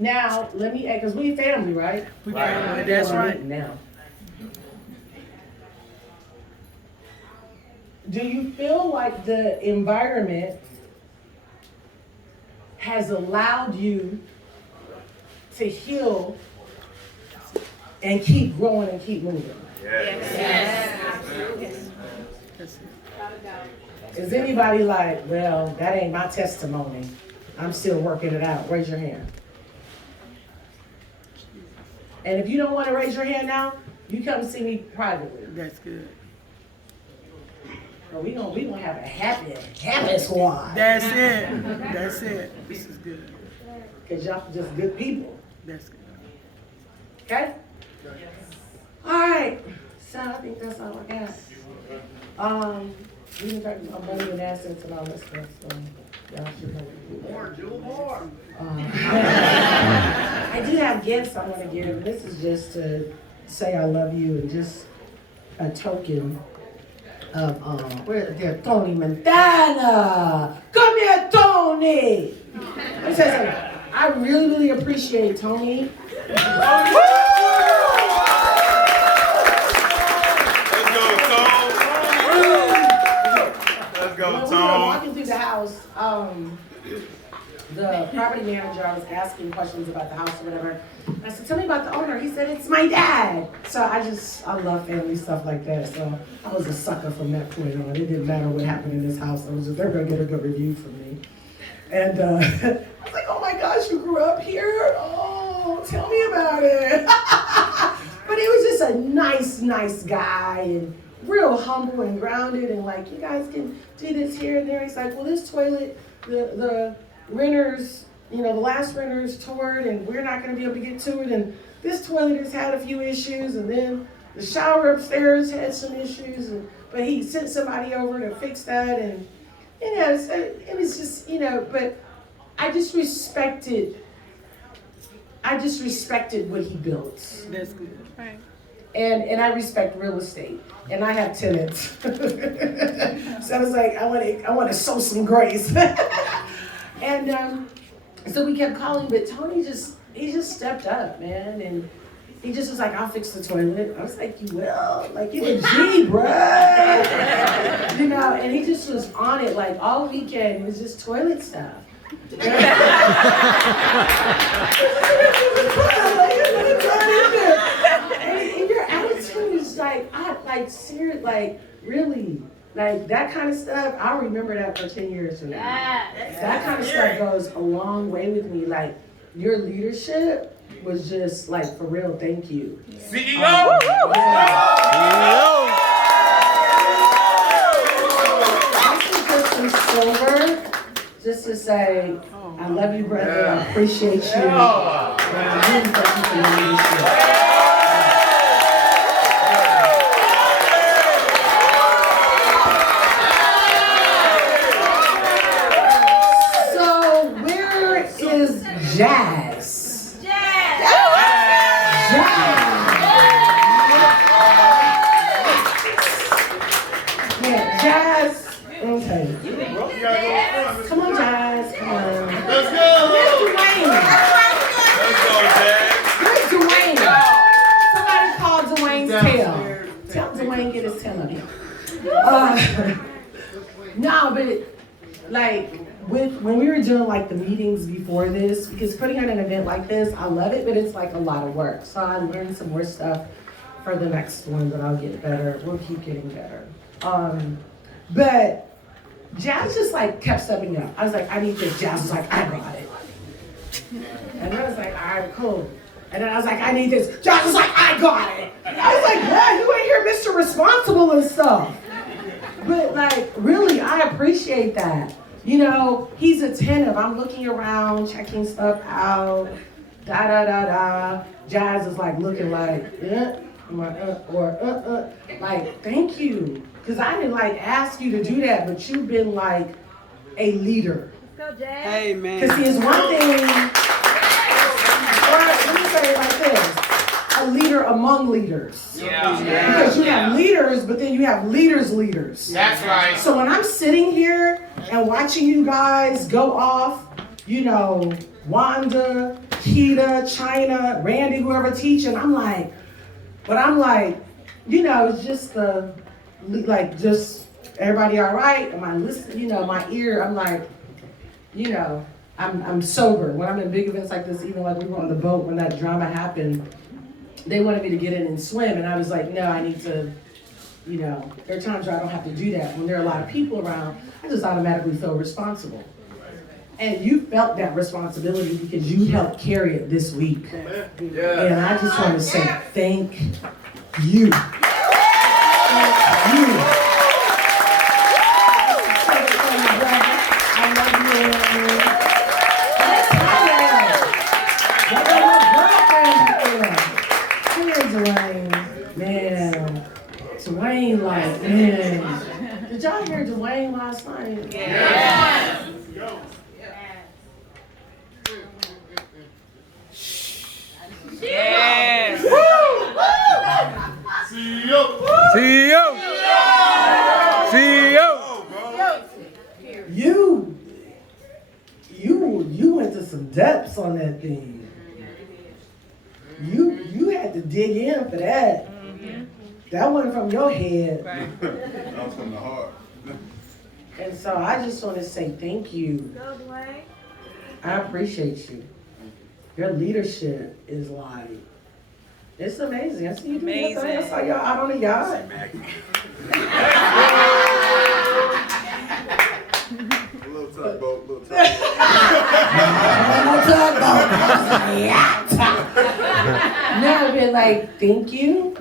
Now, let me, because we family, right? We family, that's right. Now, do you feel like the environment has allowed you to heal and keep growing and keep moving? Yes. Is anybody like, well, that ain't my testimony. I'm still working it out. Raise your hand. And if you don't want to raise your hand now, you come see me privately. That's good. But we gonna have a happy squad. That's it. That's it. This is good. Cause y'all just good people. That's good. Okay? All right. So I think that's all I got. We can talk about money and assets and all that stuff. So y'all should know. More. I do have gifts I want to give. This is just to say I love you and just a token of where there, Tony Montana. Come here, Tony. Let me tell you something. I really appreciate Tony. When we were walking through the house, the property manager, I was asking questions about the house or whatever. I said, tell me about the owner. He said, it's my dad. So I love family stuff like that. So I was a sucker from that point on. It didn't matter what happened in this house. They're going to get a good review from me. And I was like, oh my gosh, you grew up here? Oh, tell me about it. But he was just a nice guy and real humble and grounded and like, you guys can do this here and there. He's like, well, this toilet, the renters, the last renters toured and we're not going to be able to get to it. And this toilet has had a few issues. And then the shower upstairs had some issues. But he sent somebody over to fix that. And, so it was just, but I just respected what he built. That's good. Right. And I respect real estate. And I have tenants. So I was like, I want to sow some grace. And so we kept calling, but Tony he just stepped up, man. And he just was like, I'll fix the toilet. I was like, you will? Like, you're a G, bruh. And he just was on it like all weekend. It was just toilet stuff. And your attitude is really, that kind of stuff, I'll remember that for 10 years from now. That kind of stuff goes a long way with me. Like, your leadership was just for real, thank you. CEO! This is just some silver, just to say, I love you, brother. I appreciate you. And I really thank you for your leadership. Jazz. Yeah, Jazz. Okay. Come on, Jazz. Come on. Let's go. Where's Dwayne? Let's go, Jazz. Where's Dwayne? Somebody call Dwayne's tail. Tell Dwayne get his tail up here. No, but when we were doing the meetings before this, because putting on an event like this, I love it, but it's a lot of work. So I learned some more stuff for the next one, but I'll get better. We'll keep getting better. But Jazz just kept stepping up. I was like, I need this. Jazz was like, I got it. And I was like, all right, cool. And then I was like, I need this. Jazz was like, I got it. And I was like, man, you ain't here Mr. Responsible and stuff. But really, I appreciate that. He's attentive. I'm looking around, checking stuff out, Jazz is looking thank you. Because I didn't ask you to do that, but you've been a leader. Let's go, Jazz. Amen. Because it's one thing, or let me say it like this, a leader among leaders. Yeah. Because you have leaders, but then you have leaders. That's right. So when I'm sitting here and watching you guys go off, Wanda, Keita, China, Randy, whoever teaching. I'm like, it's just just everybody all right? Am I listening? My ear, I'm like, I'm sober. When I'm in big events like this, even like we were on the boat when that drama happened, they wanted me to get in and swim, and I was like, no, I need to, there are times where I don't have to do that. When there are a lot of people around, I just automatically feel responsible. And you felt that responsibility because you helped carry it this week. Yeah. And I just want to say thank you. Thank you. I love you. Dwayne. Man. Dwayne, man. Did y'all hear Dwayne last night? Yes. Yes. CEO. CEO. CEO. You went to some depths on that thing. You had to dig in for that. That wasn't from your head. That was from the heart. And so I just want to say thank you. I appreciate you. Your leadership is it's amazing. I see you doing your thing. I saw y'all out on the yacht. Little tugboat. No, but thank you,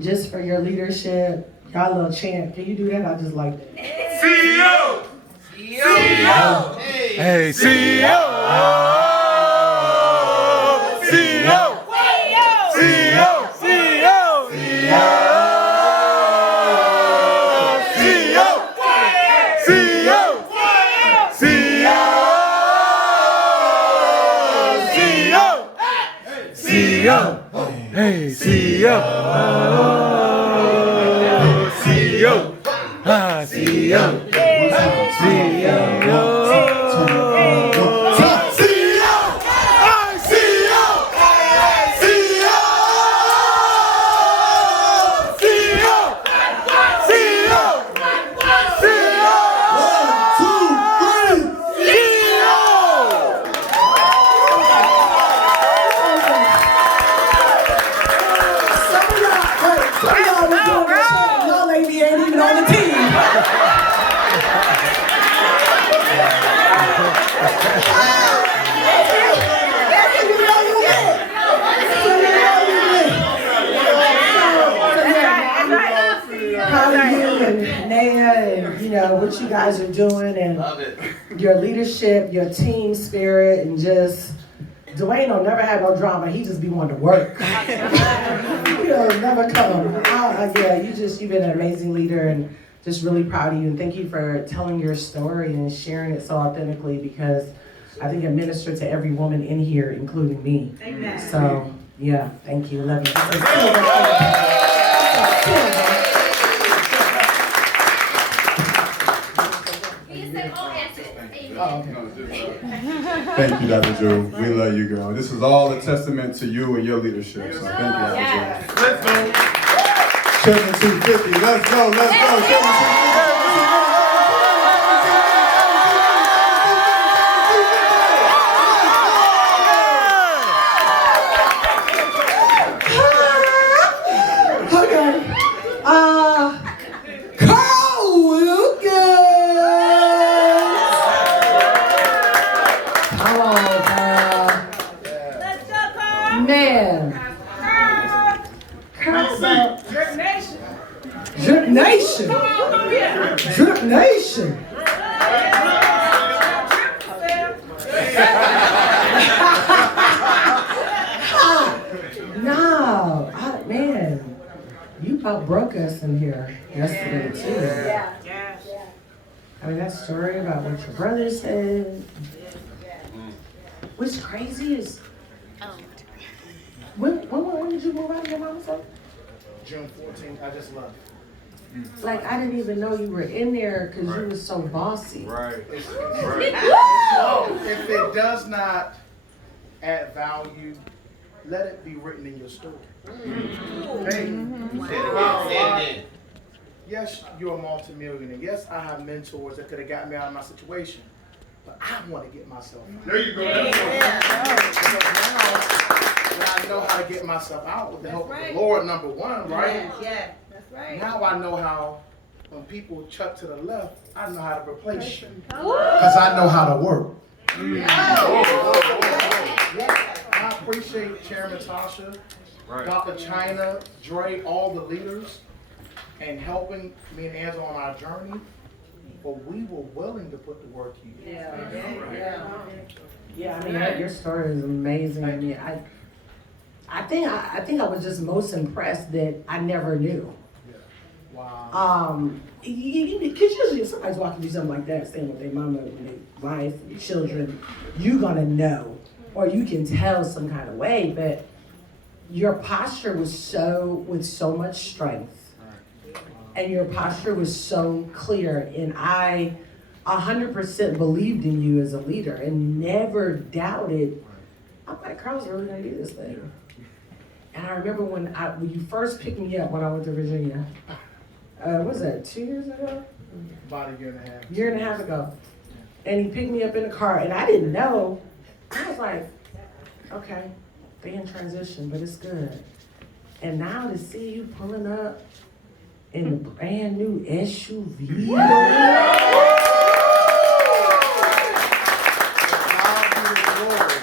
just for your leadership. Y'all little chant. Can you do that? I just like that. CEO. CEO. Hey, CEO. CEO. CEO. Hey, CEO. CEO. CEO. What you guys are doing and your leadership, your team spirit, and just Dwayne don't never have no drama. He just be wanting to work. He'll never come. You've been an amazing leader and just really proud of you. And thank you for telling your story and sharing it so authentically because I think it ministered to every woman in here, including me. Amen. So thank you. Love you. Thank you, Dr. Drew. We love you, girl. This is all a testament to you and your leadership. So thank you, Dr. Drew. Let's go. Sherman 250. Let's go. Sherman 250. Drip Nation. Man, you about broke us in here yesterday too. I mean, that story about what your brother said. What's crazy is, when did you move out of your mama's house? June 14th, I just left. Like, I didn't even know you were in there because you was so bossy. Right. If it does not add value, let it be written in your story. Hey, yes, you're a multimillionaire. Yes, I have mentors that could have got me out of my situation, but I want to get myself out. There you go. Because now that I know how to get myself out with the help of the Lord, number one, right? Yeah, that's right. Now I know how, when people chuck to the left, I know how to replace you. Because I know how to work. I appreciate Chairman Tasha, Dr. China, Dre, all the leaders, and helping me and Angela on our journey. But we were willing to put the work in. Yeah, I mean, your story is amazing. I mean, I think I was just most impressed that I never knew. Wow. Because usually if somebody's walking through something like that, staying with their mama, their wife, their children, you're gonna know, or you can tell some kind of way. But your posture was with so much strength, and your posture was so clear, and I 100% believed in you as a leader, and never doubted. I'm like, Carl's really gonna do this thing. And I remember when you first picked me up when I went to Virginia. What was that, 2 years ago? About a year and a half. Year and a half ago. And he picked me up in the car, and I didn't know. I was like, okay, they in transition, but it's good. And now to see you pulling up in a brand new SUV.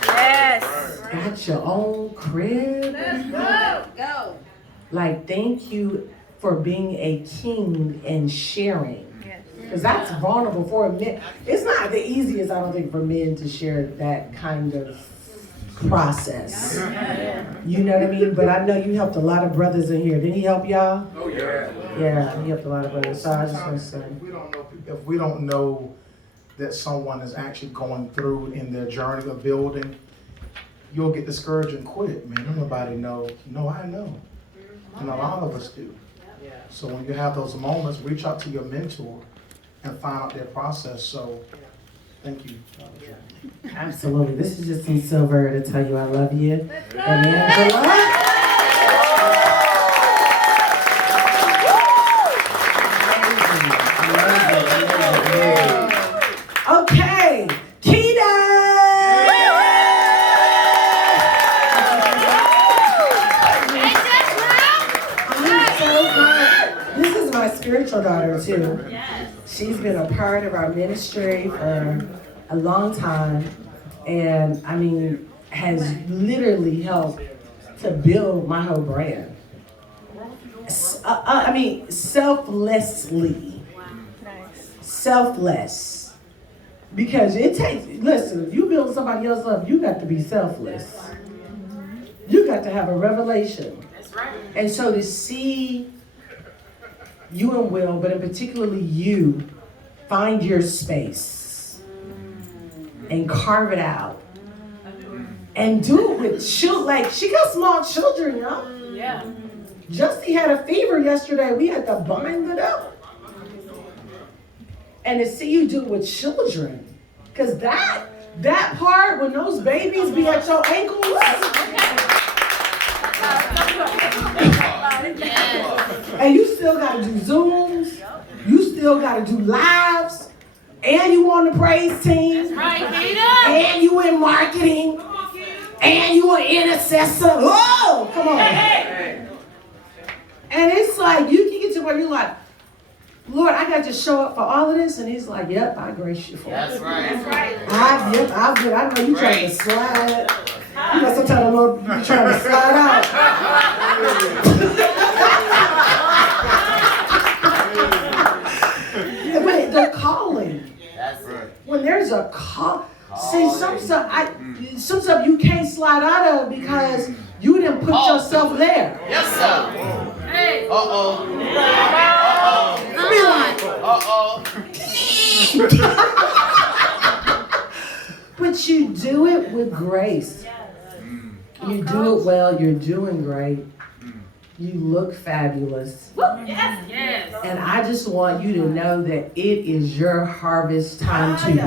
Yes. Got your own crib. Go. Like, thank you for being a king and sharing. Because that's vulnerable for a man. It's not the easiest, I don't think, for men to share that kind of process. You know what I mean? But I know you helped a lot of brothers in here. Didn't he help y'all? Oh, yeah. Yeah, he helped a lot of brothers. So I just want to say. If we don't know that someone is actually going through in their journey of building, you'll get discouraged and quit, man. Don't nobody know. No, I know. And a lot of us do. So when you have those moments, reach out to your mentor and find out their process. So thank you. Absolutely. This is just some silver to tell you I love you. And Angela. Okay, Keita. This is my spiritual daughter too. She's been a part of our ministry for a long time, and I mean, has literally helped to build my whole brand. I mean, selflessly. Selfless. Because it takes, listen, if you build somebody else up, you got to be selfless. You got to have a revelation. That's right. And so to see you and Will, but in particularly you, find your space and carve it out and do it with children. Like, she got small children, y'all. Yeah. Justy had a fever yesterday. We had to bind it up. And to see you do it with children. Because that part, when those babies be at your ankles. And you still got to do Zooms. You still got to do lives. And you on the praise team. Right, Keita. And you in marketing. And you an intercessor. Oh, come on. And it's like, you can get to where you're like, Lord, I got to show up for all of this. And he's like, yep, I grace you for it. That's right. I'm good. I know you trying to slide. You know, sometimes the Lord be trying to slide out. But the calling. That's right. When there's a call. See, some stuff you can't slide out of because you didn't put yourself there. Yes, sir. Hey. Uh-oh. Be like, but you do it with grace. You do it well. You're doing great. You look fabulous. Yes. Yes. And I just want you to know that it is your harvest time too.